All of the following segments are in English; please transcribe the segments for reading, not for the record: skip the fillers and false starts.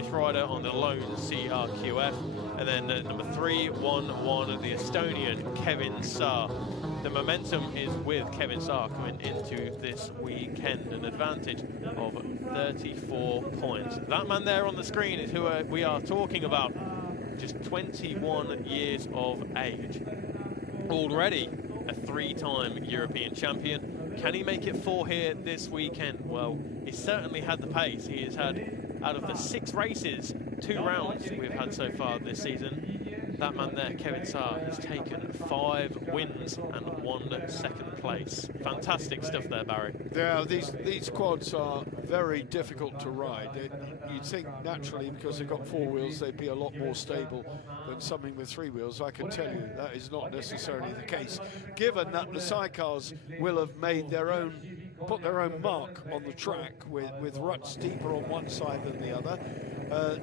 rider on the lone CRQF, and then number 311, the Estonian Kevin Saar. The momentum is with Kevin Saar coming into this weekend, an advantage of 34 points. That man there on the screen is who we are talking about, just 21 years of age. Already a three-time European champion. Can he make it 4 here this weekend? Well, he certainly had the pace. He has had, out of the 6 races, 2 rounds we've had so far this season, that man there, Kevin Saar, has taken 5 wins and 1 second place. Fantastic stuff there, Barry. Yeah, these quads are very difficult to ride. You'd think naturally, because they've got 4 wheels, they'd be a lot more stable than something with 3 wheels. I can tell you that is not necessarily the case, given that the sidecars will have made their own, put their own mark on the track with ruts deeper on one side than the other.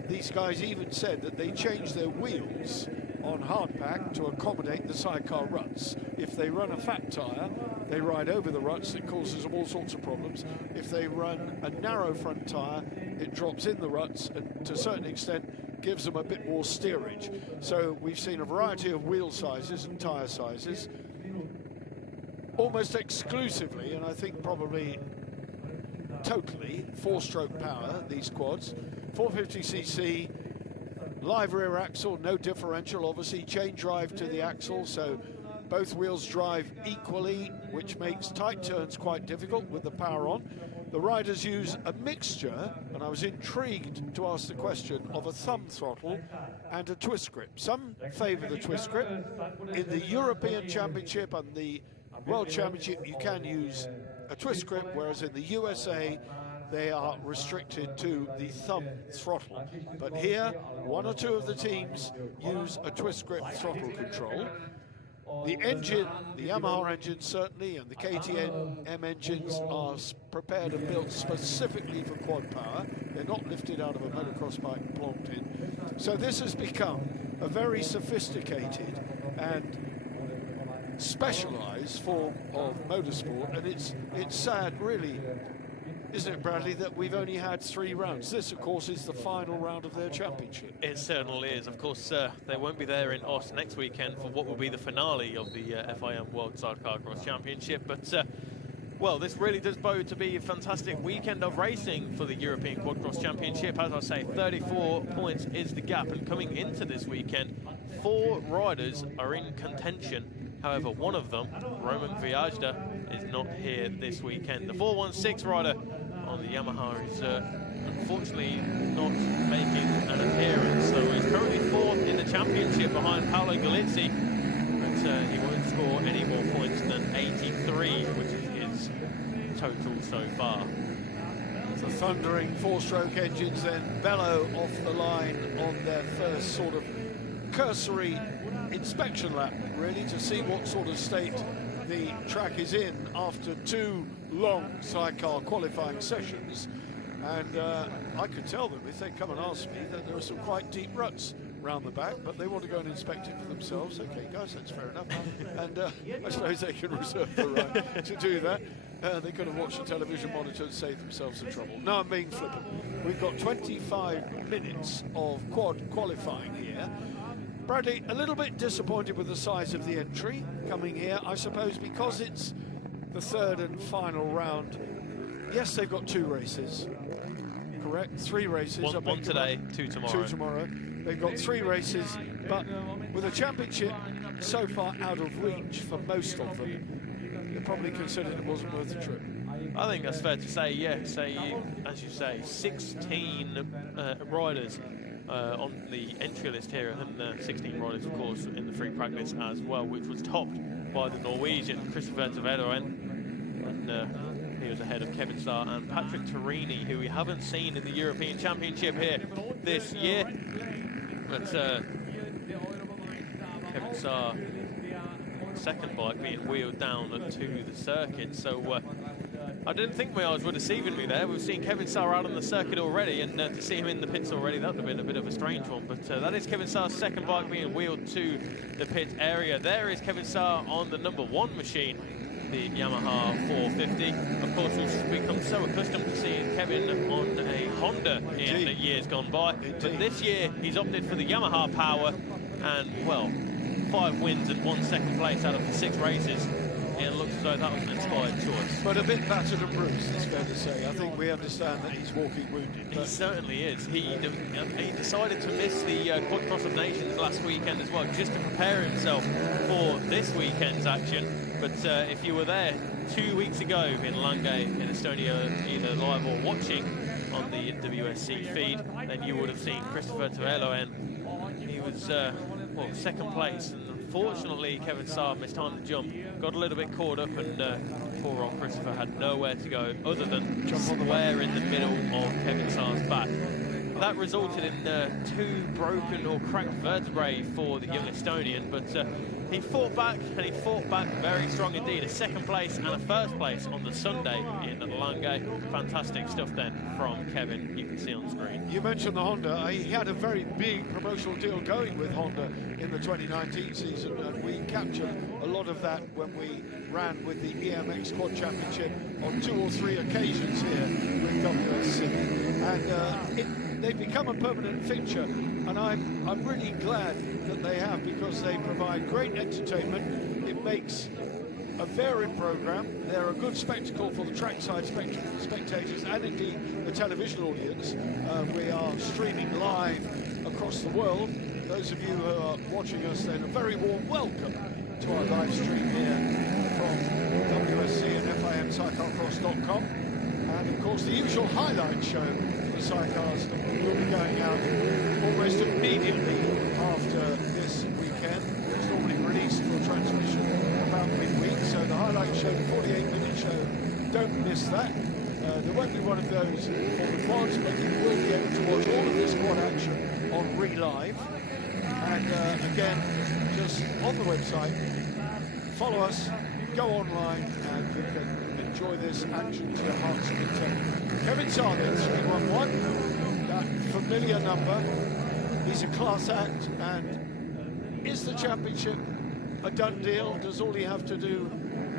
These guys even said that they changed their wheels on hardpack to accommodate the sidecar ruts. If they run a fat tyre, they ride over the ruts, it causes them all sorts of problems. If they run a narrow front tyre, it drops in the ruts and to a certain extent gives them a bit more steerage. So we've seen a variety of wheel sizes and tyre sizes, almost exclusively, and I think probably totally, 4-stroke power, these quads. 450cc, live rear axle, no differential, obviously, chain drive to the axle, so both wheels drive equally, which makes tight turns quite difficult with the power on. The riders use a mixture, and I was intrigued to ask the question, of a thumb throttle and a twist grip. Some favour the twist grip. In the European Championship and the World Championship, you can use a twist grip, whereas in the USA, they are restricted to the thumb throttle. But here, 1 or 2 of the teams use a twist grip throttle control. The engine, the Yamaha engine certainly, and the KTM engines are prepared and built specifically for quad power. They're not lifted out of a motocross bike and plonked in. So this has become a very sophisticated and specialized form of motorsport, and it's sad, really, isn't it, Bradley, that we've only had 3 rounds. This, of course, is the final round of their championship. It certainly is. Of course, they won't be there in Oss next weekend for what will be the finale of the FIM World Sidecarcross Championship. But, well, this really does bode to be a fantastic weekend of racing for the European Quadcross Championship. As I say, 34 points is the gap. And coming into this weekend, 4 riders are in contention. However, one of them, Roman Viajda, is not here this weekend. The 416 rider on the Yamaha is unfortunately not making an appearance. So he's currently 4th in the championship behind Paolo Galizzi, but he won't score any more points than 83, which is his total so far. The thundering 4-stroke engines then bellow off the line on their first sort of cursory inspection lap, really, to see what sort of state the track is in after 2 long sidecar qualifying sessions. And I could tell them, if they come and ask me, that there are some quite deep ruts round the back, but they want to go and inspect it for themselves. Okay, guys, that's fair enough. And I suppose they can reserve the right to do that. They could have watched the television monitor and saved themselves the trouble. No, I'm being flippant. We've got 25 minutes of quad qualifying here. Bradley, a little bit disappointed with the size of the entry coming here, I suppose, because it's the 3rd and final round. Yes, they've got 2 races, correct? 3 races. One today, 2 tomorrow. 2 tomorrow. They've got 3 races, but with a championship so far out of reach for most of them, they probably considered it wasn't worth the trip. I think that's fair to say, yeah. As you say, 16 riders on the entry list here, and 16 riders, of course, in the free practice as well, which was topped by the Norwegian Christopher Tvedoen, and he was ahead of Kevin Saar and Patrick Torini, who we haven't seen in the European Championship here this year. But Kevin Saar, second bike being wheeled down to the circuit, so I didn't think my eyes were deceiving me there. We've seen Kevin Saar out on the circuit already, and to see him in the pits already, that would have been a bit of a strange one. But that is Kevin Saar's second bike being wheeled to the pit area. There is Kevin Saar on the number 1 machine. the Yamaha 450. Of course, we've become so accustomed to seeing Kevin on a Honda in the years gone by. But this year, he's opted for the Yamaha power, and, well, 5 wins and 1 second place out of the 6 races. It looks as though that was an inspired choice. But a bit battered and bruised, it's fair to say. I think we understand that he's walking wounded. He certainly is. He decided to miss the Quad-Cross of Nations last weekend as well, just to prepare himself for this weekend's action. But if you were there 2 weeks ago in Langay in Estonia, either live or watching on the WSC feed, then you would have seen Christopher Tuveloen. He was, well, second place. And unfortunately, Kevin Saar mistimed the jump, got a little bit caught up, and poor old Christopher had nowhere to go other than square in the middle of Kevin Saar's back. That resulted in 2 broken or cracked vertebrae for the young Estonian, but he fought back, and he fought back very strong indeed. A second place and a first place on the Sunday in Langay. Fantastic stuff then from Kevin, you can see on screen. You mentioned the Honda. He had a very big promotional deal going with Honda in the 2019 season, and we captured a lot of that when we ran with the EMX Quad Championship on 2 or 3 occasions here with WSC. And they've become a permanent fixture, and I'm really glad that they have, because they provide great entertainment. It makes a varied program. They're a good spectacle for the trackside spectators and indeed the television audience. We are streaming live across the world. Those of you who are watching us, then a very warm welcome to our live stream here from WSC and fimsidecarcross.com. And of course, the usual highlight show for the sidecars will be going out almost immediately after this weekend. It's normally released for transmission about midweek, so the highlight show, the 48-minute show, don't miss that. There won't be one of those for the quads, but you will be able to watch all of this quad action on Relive. And again, just on the website, follow us, go online, and you can enjoy this action to your heart's content. Kevin Saar, 311, that familiar number. He's a class act, and is the championship a done deal? Does all he have to do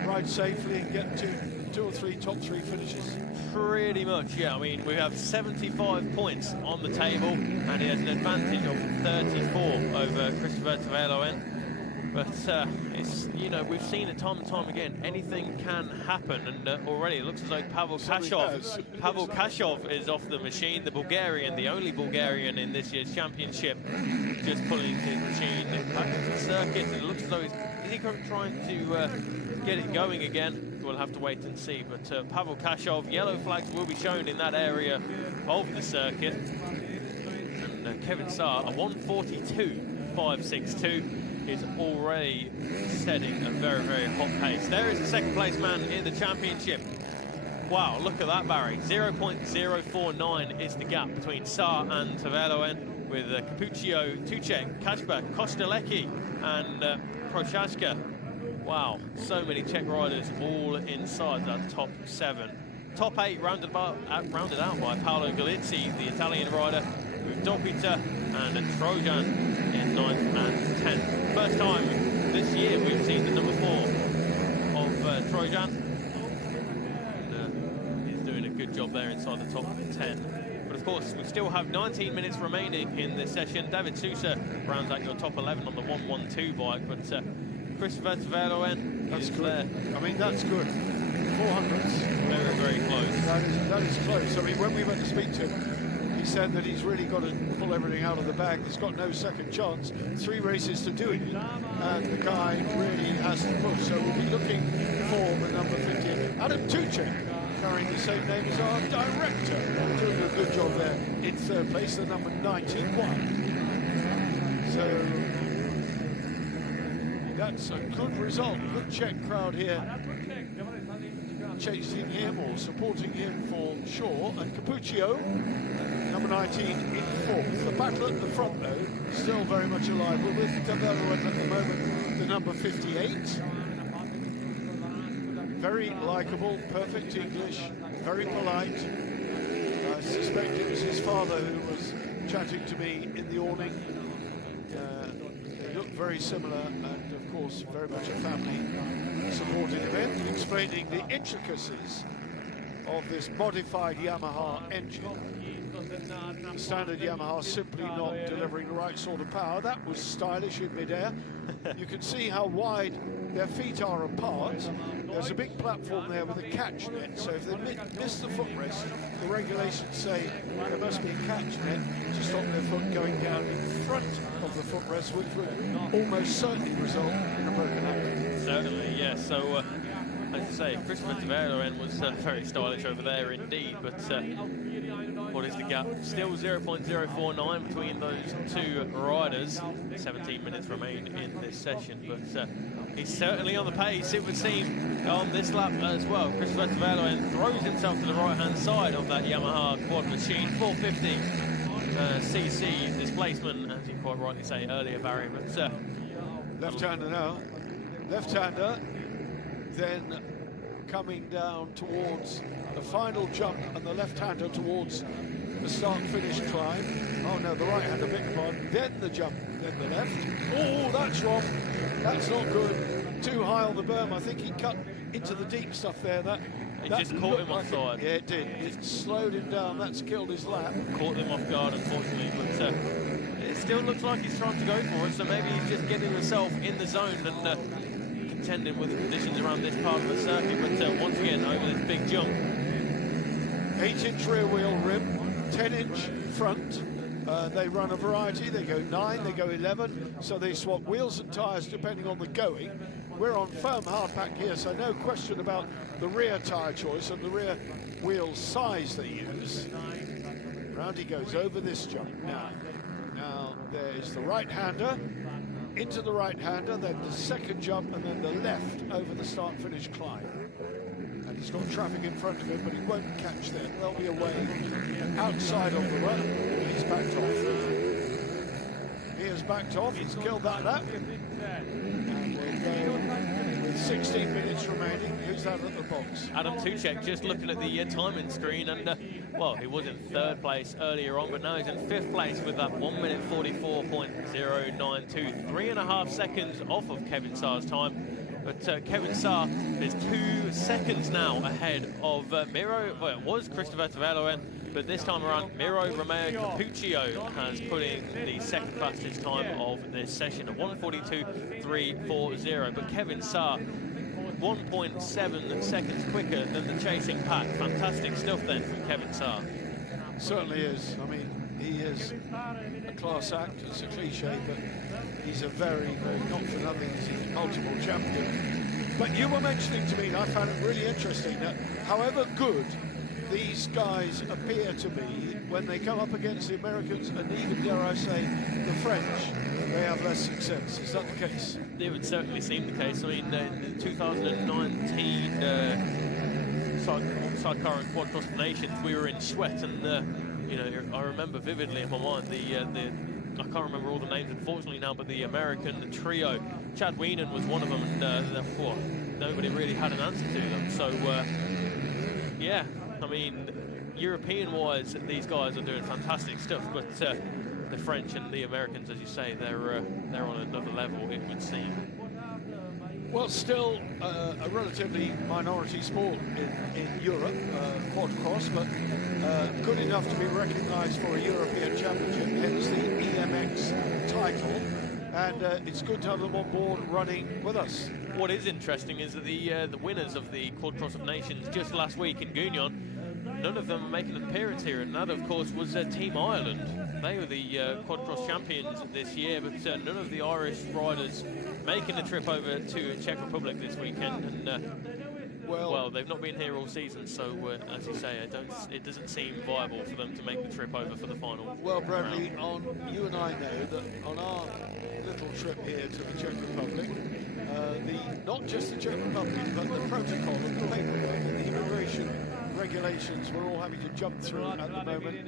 ride safely and get to 2 or 3 top 3 finishes? Pretty much, yeah. I mean, we have 75 points on the table, and he has an advantage of 34 over Christopher Tuveloen. But it's, you know, we've seen it time and time again. Anything can happen, and already it looks as though Pavel Kashov is off the machine. The Bulgarian, the only Bulgarian in this year's championship, just pulling his machine back into the circuit. And it looks as though is he trying to get it going again? We'll have to wait and see. But Pavel Kashov, yellow flags will be shown in that area of the circuit. And Kevin Saar, a 1:42.562. is already setting a very, very hot pace. There is the second place man in the championship. Wow, look at that, Barry. 0.049 is the gap between Saar and Tuveloen, with Capuccio, Tuchek, Kashba, Kostelecki, and Prochaska. Wow, so many Czech riders all inside that top 7. Top 8 rounded out by Paolo Galizzi, the Italian rider, with Dopita and Trojan in 9th and 10th. First time this year we've seen the number 4 of Trojan. And, he's doing a good job there inside the top 10. But of course, we still have 19 minutes remaining in this session. David Sousa rounds out your top 11 on the 112 bike, but Christopher Tuveloen is there. I mean, that's good. 400s. Very, very close. That is close. I mean, when we went to speak to him, he said that he's really got to pull everything out of the bag. He's got no second chance. 3 races to do it, and the guy really has to push. So we'll be looking for the number 15. Adam Tuchek, carrying the same name as our director, doing a good job there in 3rd place, the number 91. So that's a good result. Good Czech crowd here, chasing him or supporting him for sure. And Capuccio, number 19, in 4th. The battle at the front, though, still very much alive. We're with Tuveloen at the moment, the number 58. Very likeable, perfect English, very polite. I suspect it was his father who was chatting to me in the awning. They look very similar, and of course very much a family-supported event, explaining the intricacies of this modified Yamaha engine. Standard Yamaha simply not delivering the right sort of power. That was stylish in mid-air. You can see how wide their feet are apart. There's a big platform there with a catch net, so if they miss the footrest, the regulations say there must be a catch net to stop their foot going down in front of the footrest, which would almost certainly result in a broken ankle. Certainly, yes. So, as you say, Christopher Tavares was very stylish over there indeed, but what is the gap? Still 0.049 between those two riders. 17 minutes remain in this session, but he's certainly on the pace, it would seem, on this lap as well. Christopher Tavares throws himself to the right-hand side of that Yamaha quad machine. 450 cc displacement, as you quite rightly say earlier, Barry. But left-hander now. Left-hander, then coming down towards the final jump, and the left-hander towards the start-finish climb. Oh no, the right-hander, beg your pardon. Then the jump, then the left. Oh, that's wrong. That's not good. Too high on the berm. I think he cut into the deep stuff there. That just caught him offside. Yeah, it did. It slowed him down. That's killed his lap. Caught him off guard, unfortunately. But it still looks like he's trying to go for it. So maybe he's just getting himself in the zone and contending with the conditions around this part of the circuit. But once again, over this big jump. 8-inch rear wheel rim, 10-inch front. They run a variety. They go 9, they go 11, so they swap wheels and tyres depending on the going. We're on firm hard pack here, so no question about the rear tyre choice and the rear wheel size they use. Round he goes over this jump now. Now there is the right-hander, into the right-hander, then the second jump, and then the left over the start-finish climb. And he's got traffic in front of him, but he won't catch them. There'll be a wave outside of the run. He's backed off. He has backed off. He's killed that lap. And we'll go with 16 minutes remaining. Who's that at the box? Adam Tuchek, just looking at the timing screen, and well, he was in third place earlier on, but now he's in fifth place with that 1 minute 44.092, 3.5 seconds off of Kevin Saar's time. But Kevin Saar is 2 seconds now ahead of Miro. Well, it was Christopher Tavares, but this time around, Miro Romeo Capuccio has put in the second fastest time of this session at 1:42.340. But Kevin Saar, 1.7 seconds quicker than the chasing pack. Fantastic stuff then from Kevin Saar. Certainly is. I mean, he is a class act. It's a cliche, but he's a very, very not for nothing. He's a multiple champion. But you were mentioning to me, and I found it really interesting, that however good these guys appear to be, when they come up against the Americans and even, dare I say, the French, they have less success. Is that the case? It would certainly seem the case. I mean, in the 2019 Sidecar and Quad-Cross Nations, we were in Sweat, and you know, I remember vividly in my mind I can't remember all the names unfortunately now, but the American trio, Chad Weenan was one of them, and nobody really had an answer to them. So yeah, I mean, European-wise, these guys are doing fantastic stuff, but the French and the Americans, as you say, they're on another level, it would seem. Well, still a relatively minority sport in Europe, quad-cross, but good enough to be recognised for a European championship, hence the EMX title. And it's good to have them on board running with us. What is interesting is that the winners of the Quad-Cross of Nations just last week in Gugnon, none of them are making an appearance here, and that, of course, was Team Ireland. They were the Quad-Cross champions this year, but none of the Irish riders making the trip over to Czech Republic this weekend. And well, they've not been here all season, so as you say, it doesn't seem viable for them to make the trip over for the final. Well, Bradley, you and I know that on our little trip here to the Czech Republic, not just the Czech Republic, but the protocol and the paperwork and the immigration regulations we're all having to jump through at the moment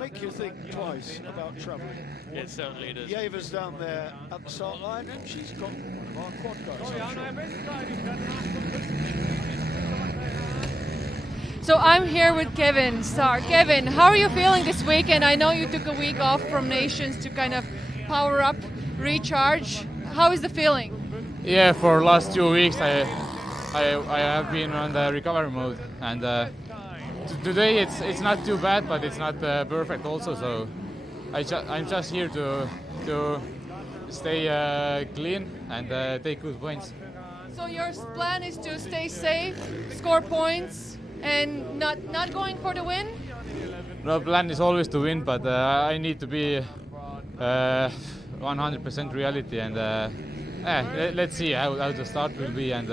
make you think twice about travelling. It certainly does. Yeva's down there at the start line, and she's got one of our quad guys, I'm sure. So I'm here with Kevin Starr. Kevin, how are you feeling this weekend? I know you took a week off from Nations to kind of power up, recharge. How is the feeling? Yeah, for last 2 weeks I have been on the recovery mode, and today it's not too bad, but it's not perfect also. So I'm just here to stay clean and take good points. So your plan is to stay safe, score points, and not going for the win? No, plan is always to win, but I need to be 100% reality, and let's see how the start will be and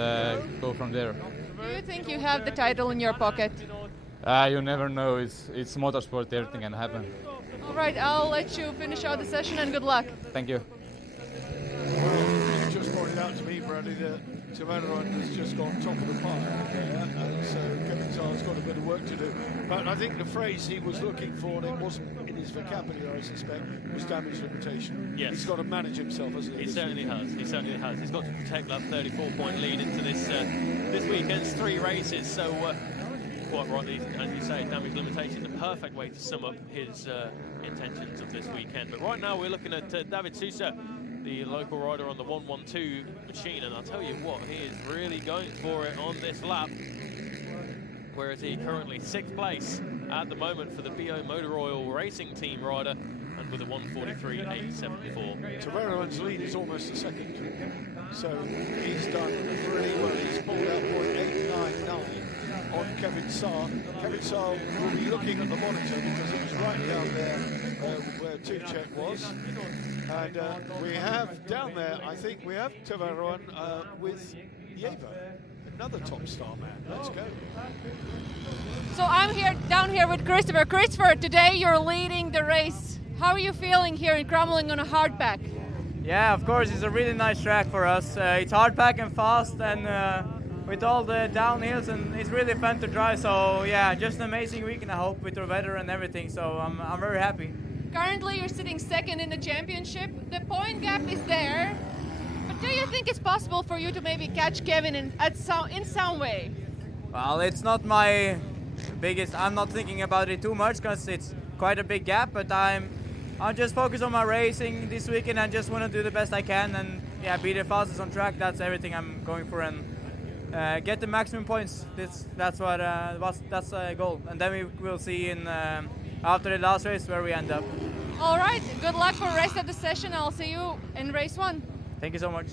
go from there. Do you think you have the title in your pocket? You never know. It's motorsport. Everything can happen. All right, I'll let you finish out the session and good luck. Thank you. You just pointed out to me, Bradley, that Tavares has just gone top of the pile there, and so Kevin Starr's got a bit of work to do. But I think the phrase he was looking for, and it wasn't in his vocabulary, I suspect, was damage limitation. Yes. He's got to manage himself, hasn't he? He certainly has. He certainly has. He's got to protect that 34-point lead into this weekend's 3 races. So, quite rightly, as you say, damage limitation, the perfect way to sum up his intentions of this weekend. But right now, we're looking at David Sousa, the local rider on the 112 machine, and I'll tell you what, he is really going for it on this lap. Where is he currently? 6th place at the moment for the BO Motor Oil Racing Team rider, and with a 1:43.874. Tavares' lead is almost a second, so he's done really well. He's pulled out .899 on Kevin Starr. Kevin Starr will be looking at the monitor because it was right down there where Tuchek was. And we have down there, I think we have Tavares with Yeva, another top star man. Let's go. So I'm down here with Christopher. Christopher, today you're leading the race. How are you feeling here in Crommelin on a hardpack? Yeah, of course, it's a really nice track for us. It's hardpack and fast, and with all the downhills, and it's really fun to drive. So yeah, just an amazing weekend, I hope, with the weather and everything. So I'm very happy. Currently, you're sitting 2nd in the championship. The point gap is there, but do you think it's possible for you to maybe catch Kevin in some way? Well, it's not my biggest. I'm not thinking about it too much because it's quite a big gap. But I'm just focused on my racing this weekend. I just want to do the best I can and yeah, be the fastest on track. That's everything I'm going for, and get the maximum points. That's the goal, and then we will see in. After the last race where we end up. All right, good luck for the rest of the session. I'll see you in race 1. Thank you so much.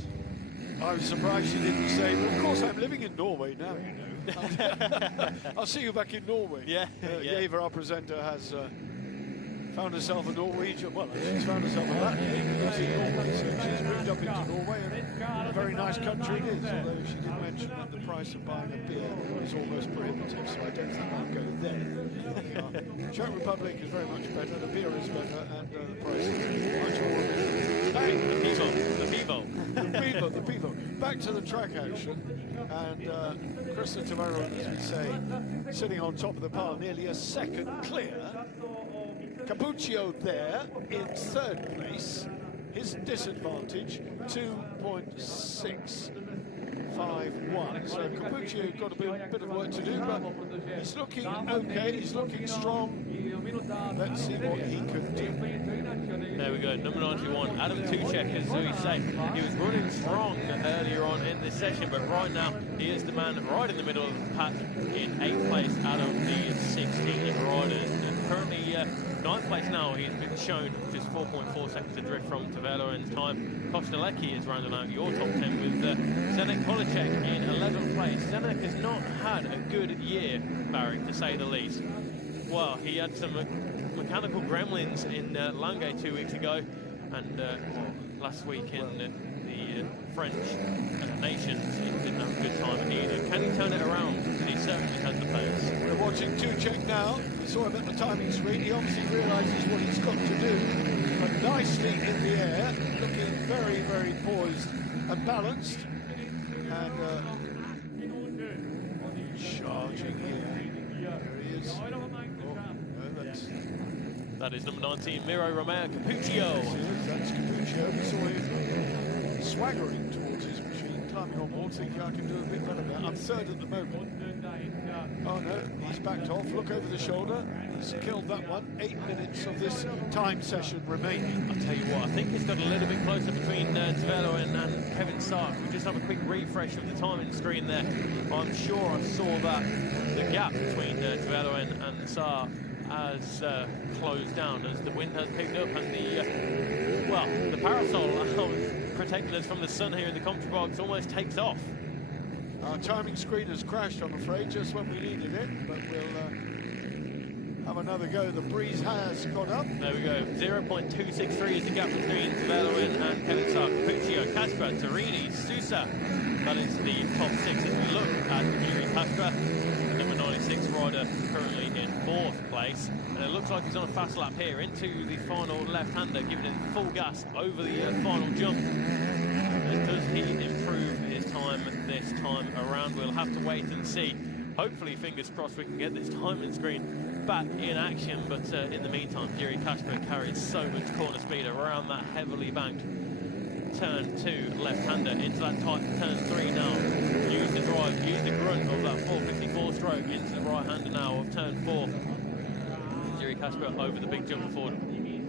I was surprised she didn't say, well, of course I'm living in Norway now, you know. I'll see you back in Norway. Yeah. Yeva, our presenter, has found herself a Norwegian, well, she's found herself a Latvian, lives in Norway, so she's moved up into Norway, and a very nice country it is, although she did mention that the price of buying a beer is almost prohibitive, so I don't think I'll go there. Czech Republic is very much better, the beer is better, and the price is much more reasonable. The Pivo. Back to the track action, and Krista Tavares, as we say, sitting on top of the pile, nearly a second clear. Capuccio there in 3rd place. His disadvantage 2.651. So Capuccio got a bit of work to do, but he's looking okay. He's looking strong. Let's see what he can do. There we go, number 91, Adam Tuchek, as we say. He was running strong earlier on in this session, but right now he is the man right in the middle of the pack in 8th place out of the 16 riders. And currently 9th place now, he's been shown just 4.4 seconds adrift from Tavares' time. Kostelecki is rounding out your top 10 with Zdenek Policek in 11th place. Zdenek has not had a good year, Barry, to say the least. Well, he had some mechanical gremlins in Langay 2 weeks ago, and last week in the French Nations, he didn't have a good time either. Can he turn it around? He certainly has the pace. We're watching Tuchek now. We saw him at the timing screen. He obviously realises what he's got to do, but nicely in the air, looking very, very poised and balanced, and charging here. There he is. That is number 19, Miro Romeo Capuccio. That's Capuccio. We saw him swaggering towards his machine, climbing on board, thinking I can do a bit better there. I'm 3rd at the moment. Oh no, he's backed off. Look over the shoulder. He's killed that one. 8 minutes of this time session remaining. I'll tell you what, I think it's got a little bit closer between Tavello and Kevin Sark. We just have a quick refresh of the timing screen there. I'm sure I saw that the gap between Tavello and Sark has closed down as the wind has picked up and the parasol protecting us from the sun here in the commentary box almost takes off. Our timing screen has crashed, I'm afraid, just when we needed it, but we'll have another go. The breeze has got up. There we go. 0.263 is the gap between Tavello and Kevin Sark. Puccio, Kasper, Torini, Sousa. That is the top 6 as we look at Yuri Kasper, the number 96 rider, currently in 4th place. And it looks like he's on a fast lap here into the final left-hander, giving it full gas over the final jump. And does he improve his time this time around? We'll have to wait and see. Hopefully, fingers crossed, we can get this timing screen back in action. But in the meantime, Yuri Kasper carries so much corner speed around that heavily banked turn 2 left-hander into that tight turn 3 now. Use the drive, use the grunt of that 454 stroke into the right-hander now of turn 4. Yuri Kasper over the big jump forward.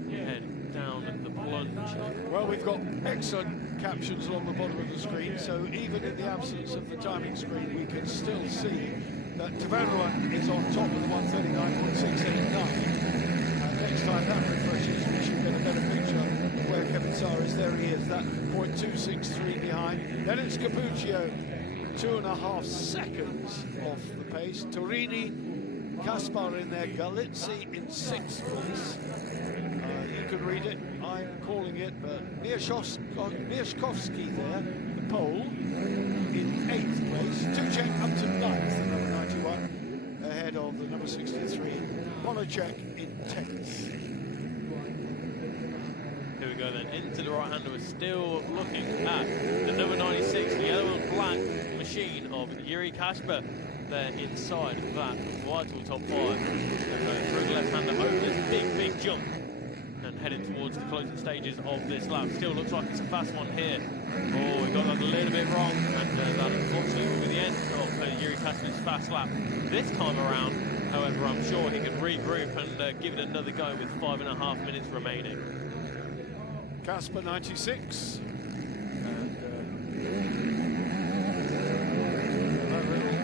Head down the plunge. Well, we've got excellent captions along the bottom of the screen, so even in the absence of the timing screen, we can still see that Tavello is on top of the 139.689. Next time that refreshes, we should get a better picture of where Kevin Sarr is. There he is, that 0.263 behind. Then it's Capuccio, 2.5 seconds off the pace. Torini, Kaspar in there, Galizzi in 6th place. You can read it, I'm calling it, but Mieszkowski there, the Pole, in 8th place. Tuchek up to 9th, the number 91, ahead of the number 63. Polacek in 10th. Here we go then, into the right-hander. We're still looking at the number 96, the yellow and black machine of Yuri Kasper. There inside that vital top 5. Through the left-hander over this big jump and heading towards the closing stages of this lap. Still looks like it's a fast one here. Oh, we got that a little bit wrong, and that unfortunately will be the end of Yuri Kasper's fast lap this time around. However, I'm sure he can regroup and give it another go with 5.5 minutes remaining. Kasper 96. And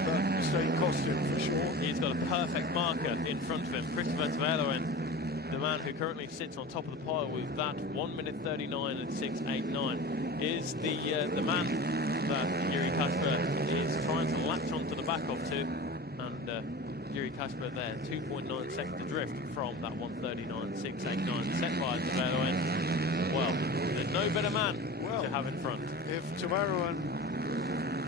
that staying costume for sure. He's got a perfect marker in front of him. Christopher Tavello, and the man who currently sits on top of the pile with that 1 minute 39 and 6.89 is the man that Yuri Kasper is trying to latch onto the back of to. And Yuri Kasper there, 2.9 seconds adrift from that 1:39.689 set by Tavello. And well, there's no better man to have in front. If Tavello and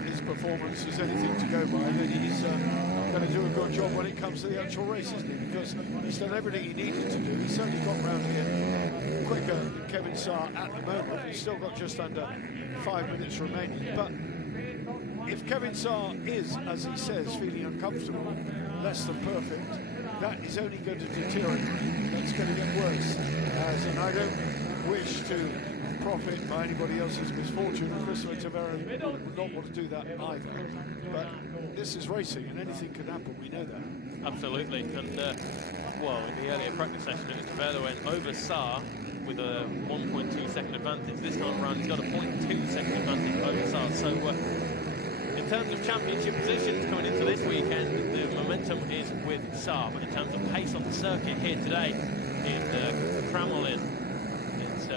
his performance is anything to go by, then he's going to do a good job when it comes to the actual race, isn't he? Because he's done everything he needed to do. He's certainly got round here quicker than Kevin Sarr at the moment. He's still got just under 5 minutes remaining. But if Kevin Sarr is, as he says, feeling uncomfortable, less than perfect, that is only going to deteriorate. That's going to get worse. And I don't wish to profit by anybody else's misfortune, and Christopher Tavello would not want to do that either. But this is racing, and anything can happen, we know that. Absolutely, and well, in the earlier practice session, it was Tavello went over Sarr with a 1.2 second advantage. This time around, he's got a 0.2 second advantage over Sarr. So in terms of championship positions coming into this weekend, the momentum is with Sarr. But in terms of pace on the circuit here today in Kremlin, it's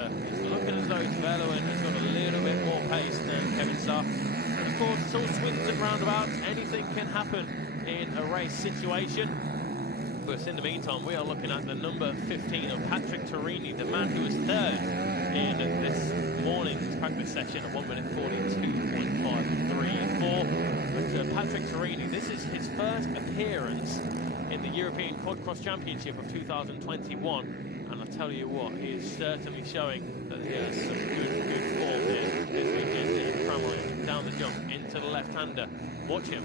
looking as though Tavello has got a little bit more pace than Kevin Sarr. And of course, it's all swings and roundabouts. Anything can happen in a race situation. But in the meantime, we are looking at the number 15 of Patrick Torini, the man who was third in this morning's practice session at 1 minute 42.534. But Patrick Torini, this is his first appearance in the European Quad-Cross Championship of 2021. And I tell you what, he is certainly showing that he has some good form here this weekend in Kremlin. Down the jump, into the left-hander. Watch him.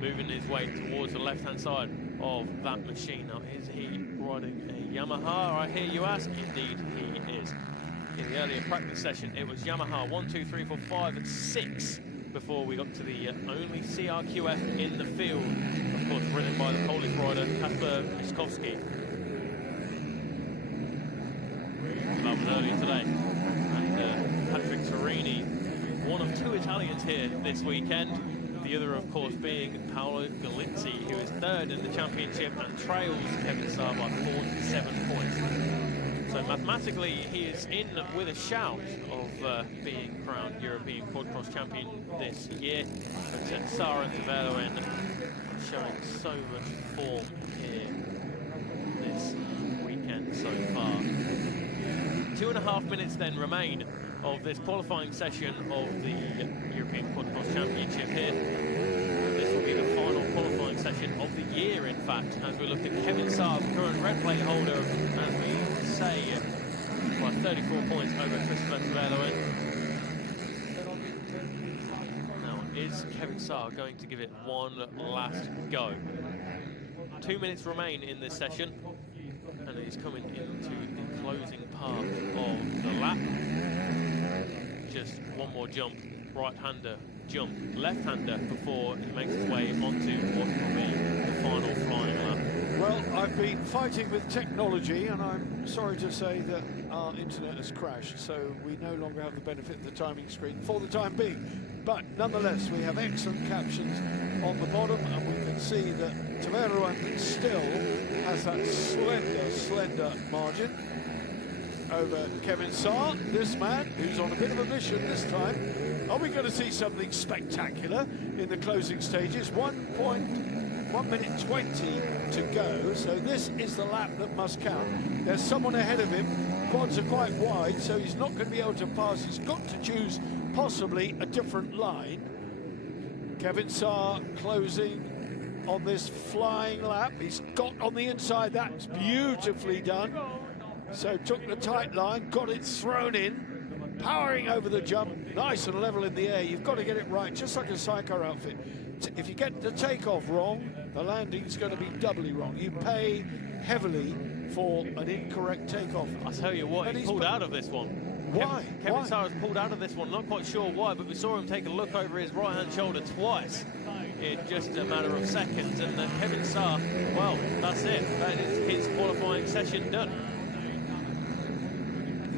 Moving his way towards the left-hand side of that machine. Now, is he riding a Yamaha, I hear you ask? Indeed, he is. In the earlier practice session, it was Yamaha 1, 2, 3, 4, 5, and 6 before we got to the only CRQF in the field, of course, ridden by the Polish rider Kasper Miskowski. That was earlier today. And Patrick Torini, one of two Italians here this weekend. The other, of course, being Paolo Galizzi, who is third in the championship and trails Kevin Saar by 47 points. So mathematically, he is in with a shout of being crowned European quad-cross champion this year. But Saar and Tveroen showing so much form here this weekend so far. 2.5 minutes then remain of this qualifying session of the European Quad-Cross Championship here. This will be the final qualifying session of the year, in fact, as we look at Kevin Saar, the current red plate holder, as we say, by 34 points over Christopher Tveroen. Now, is Kevin Saar going to give it one last go? 2 minutes remain in this session, and he's coming into the closing part of the lap. Just one more jump, right-hander jump, left-hander before he makes his way onto what will be the final flying lap. Well, I've been fighting with technology, and I'm sorry to say that our internet has crashed, so we no longer have the benefit of the timing screen for the time being. But nonetheless, we have excellent captions on the bottom, and we can see that Tveroen still has that slender margin over Kevin Saar, this man who's on a bit of a mission this time. Are we going to see something spectacular in the closing stages? 1 minute 20 to go, so this is the lap that must count. There's someone ahead of him, quads are quite wide, so he's not going to be able to pass. He's got to choose possibly a different line. Kevin Saar closing on this flying lap. He's got on the inside, that's beautifully done. So took the tight line, got it thrown in, powering over the jump, nice and level in the air. You've got to get it right, just like a sidecar outfit. If you get the takeoff wrong, the landing's going to be doubly wrong. You pay heavily for an incorrect takeoff. I tell you what, he's pulled out of this one. Why? Kevin Saar has pulled out of this one, not quite sure why, but we saw him take a look over his right-hand shoulder twice in just a matter of seconds. And Kevin Saar, well, that's it. That is his qualifying session done.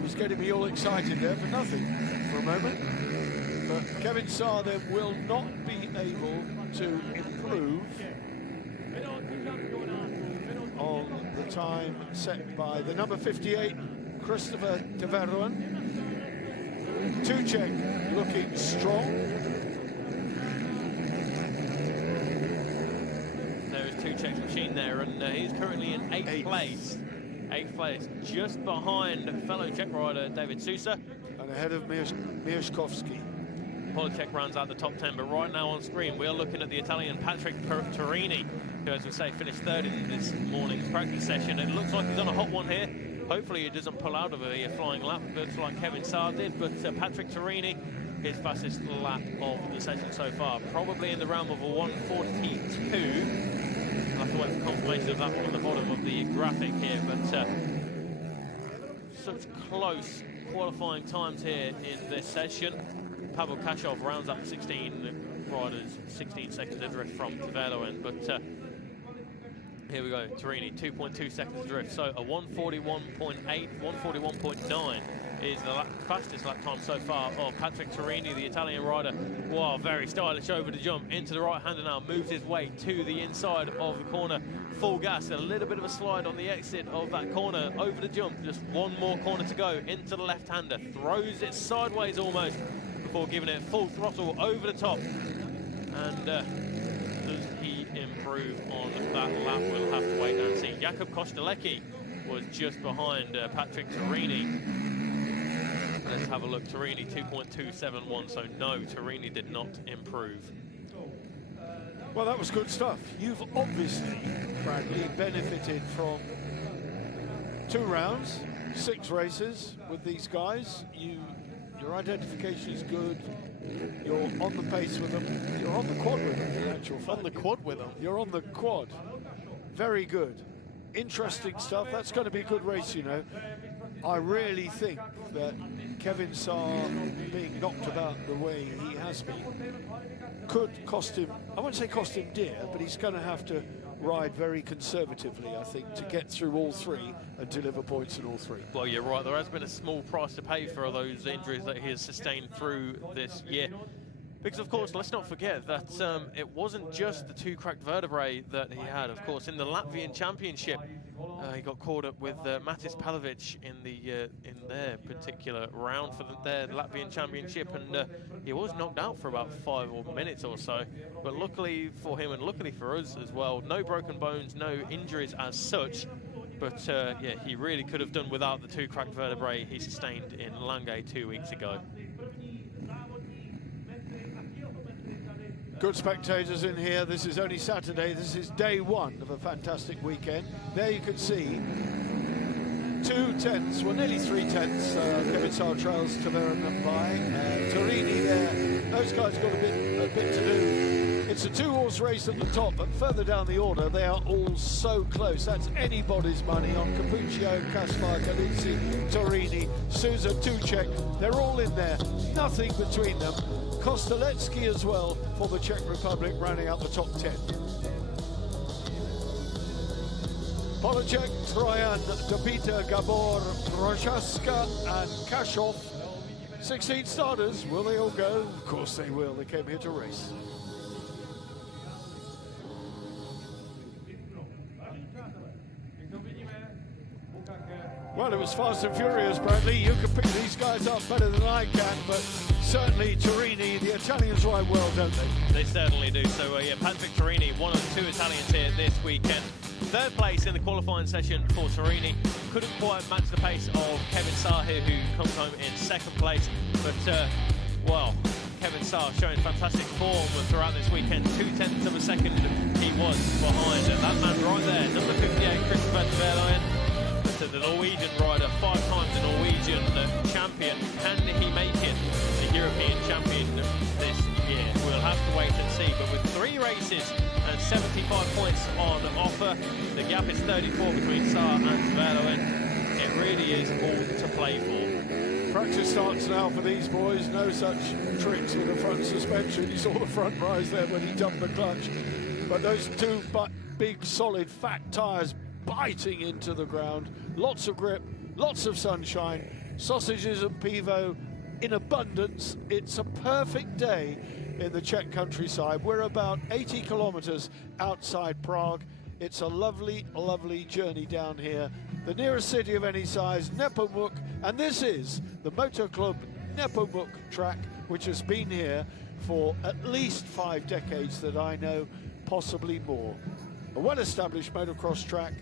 Was getting me all excited there for nothing for a moment. But Kevin Saar then will not be able to improve on the time set by the number 58, Christopher Tveroen. Tuchek looking strong. There is Tuchek's machine there, and he's currently in 8th place. 8th place, just behind fellow Czech rider David Sousa. And ahead of Mieszkowski. Polacek rounds out the top 10, but right now on screen we are looking at the Italian Patrick Torini, who, as we say, finished third in this morning's practice session. It looks like he's on a hot one here. Hopefully he doesn't pull out of a flying lap, looks like Kevin Saar did, but Patrick Torini, his fastest lap of the session so far, probably in the realm of a 1:42. I'll have to wait for confirmation of that one at the bottom of the graphic here, but such close qualifying times here in this session. Pavel Kashov rounds up 16 riders, 16 seconds adrift from Tveroen, but here we go, Torini, 2.2 seconds adrift, so a 1:41.8, 1:41.9 is the fastest lap time so far of Patrick Torini, the Italian rider. Wow, very stylish over the jump, into the right-hander now, moves his way to the inside of the corner, full gas, a little bit of a slide on the exit of that corner, over the jump, just one more corner to go, into the left-hander, throws it sideways almost, before giving it full throttle over the top. And does he improve on that lap? We'll have to wait and see. Jakub Kostelecki was just behind Patrick Torini. Let's have a look. Torini 2.271, so no, Torini did not improve. Well, that was good stuff. You've obviously, Bradley, benefited from 2 rounds, 6 races with these guys. Your identification is good. You're on the pace with them. You're on the quad with them, in actual fact. On the quad with them. You're on the quad. Very good. Interesting stuff. That's going to be a good race, you know. I really think that Kevin Saar being knocked about the way he has been could cost him, I won't say cost him dear, but he's going to have to ride very conservatively, I think, to get through all three and deliver points in all three. Well, you're right. There has been a small price to pay for those injuries that he has sustained through this year. Because, of course, let's not forget that it wasn't just the 2 cracked vertebrae that he had. Of course, in the Latvian Championship, he got caught up with Matis Pavlovic in their particular round for their Latvian Championship, and he was knocked out for about 5 minutes or so. But luckily for him and luckily for us as well, no broken bones, no injuries as such. But yeah, he really could have done without the 2 cracked vertebrae he sustained in Langay 2 weeks ago. Good spectators in here. This is only Saturday. This is day 1 of a fantastic weekend. There you can see 2/10, well, nearly 3/10. Kevin Saar trails Taveron by. Torini there. Those guys got a bit to do. It's a 2-horse race at the top, but further down the order, they are all so close. That's anybody's money on Capuccio, Kaspar, Galizzi, Torini, Souza, Tuchek. They're all in there. Nothing between them. Kosteletsky as well for the Czech Republic, rounding out the top 10. Polacek, Trojan, Dobita, Gabor, Prochaska and Kashov. 16 starters, will they all go? Of course they will, they came here to race. Well, it was fast and furious, Bradley. You can pick these guys up better than I can, but certainly Torini, the Italians ride well, don't they? They certainly do. So, yeah, Patrick Torini, one of the 2 Italians here this weekend. 3rd place in the qualifying session for Torini. Couldn't quite match the pace of Kevin Saar here, who comes home in 2nd place. But, well, Kevin Saar showing fantastic form throughout this weekend. 0.2 of a second he was behind. And that man right there, number 58, Christopher Verleyen. The Norwegian rider, 5 times the Norwegian champion. Can he make it the European champion this year? We'll have to wait and see. But with 3 races and 75 points on offer, the gap is 34 between Saar and Verleyen. It really is all to play for. Practice starts now for these boys. No such tricks with the front suspension. You saw the front rise there when he dumped the clutch. But those 2 big, solid, fat tyres biting into the ground. Lots of grip, lots of sunshine, sausages and pivo in abundance. It's a perfect day in the Czech countryside. We're about 80 kilometers outside Prague. It's a lovely, lovely journey down here. The nearest city of any size, Nepomuk, and this is the Motor Club Nepomuk track, which has been here for at least 5 decades that I know, possibly more. A well-established motocross track.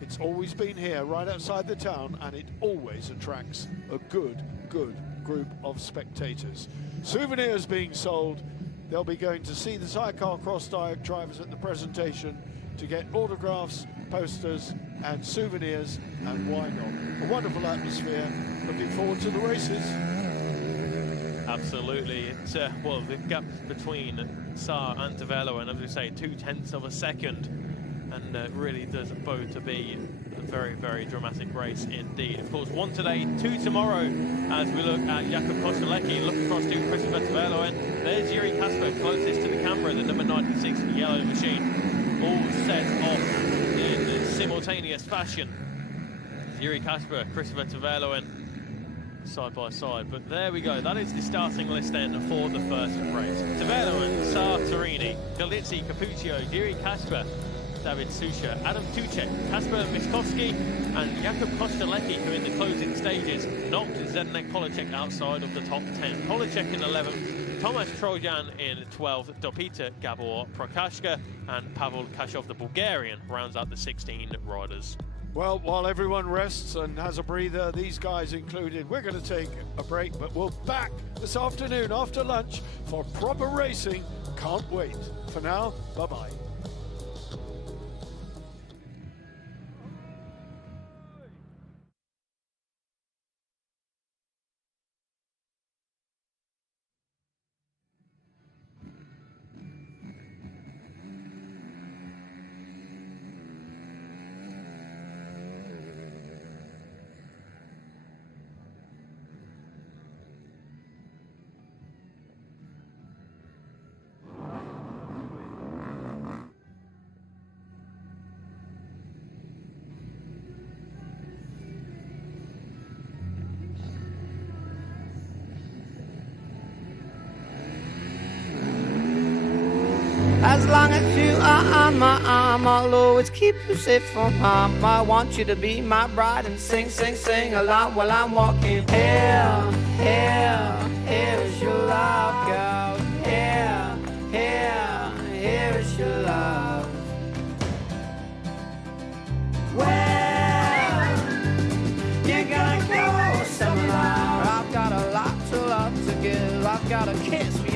It's always been here, right outside the town, and it always attracts a good group of spectators. Souvenirs being sold. They'll be going to see the Sidecarcross drivers at the presentation to get autographs, posters, and souvenirs, and why not? A wonderful atmosphere. Looking forward to the races. Absolutely. It's, well, the gap between Saar and Verleyen, as we say, 0.2 of a second. And really does bode to be a very, very dramatic race indeed. Of course, 1 today, 2 tomorrow, as we look at Jakub Kostelecki, look across to Christopher Verleyen. There's Yuri Kasper, closest to the camera, the number 96 yellow machine, all set off in simultaneous fashion. Yuri Kasper, Christopher Verleyen, side by side. But there we go, that is the starting list then for the first race. Verleyen, Saar, Torini, Galizzi, Capuccio, Yuri Kasper, David Sucha, Adam Tuchek, Kasper Miskowski, and Jakub Kostelecki, who in the closing stages knocked Zdenek Polacek outside of the top 10. Polacek in 11th, Tomasz Trojan in 12th, Dobita, Gabor Prochaska, and Pavel Kashov, the Bulgarian, rounds out the 16 riders. Well, while everyone rests and has a breather, these guys included, we're going to take a break, but we'll back this afternoon after lunch for proper racing. Can't wait. For now, bye-bye. As long as you are on my arm, I'll always keep you safe from harm. I want you to be my bride and sing, sing, sing along while I'm walking. Here, here, here is your love, girl. Here, here, here is your love. Well, you're gonna go somewhere. I've got a lot to love to give. I've got a kiss for you.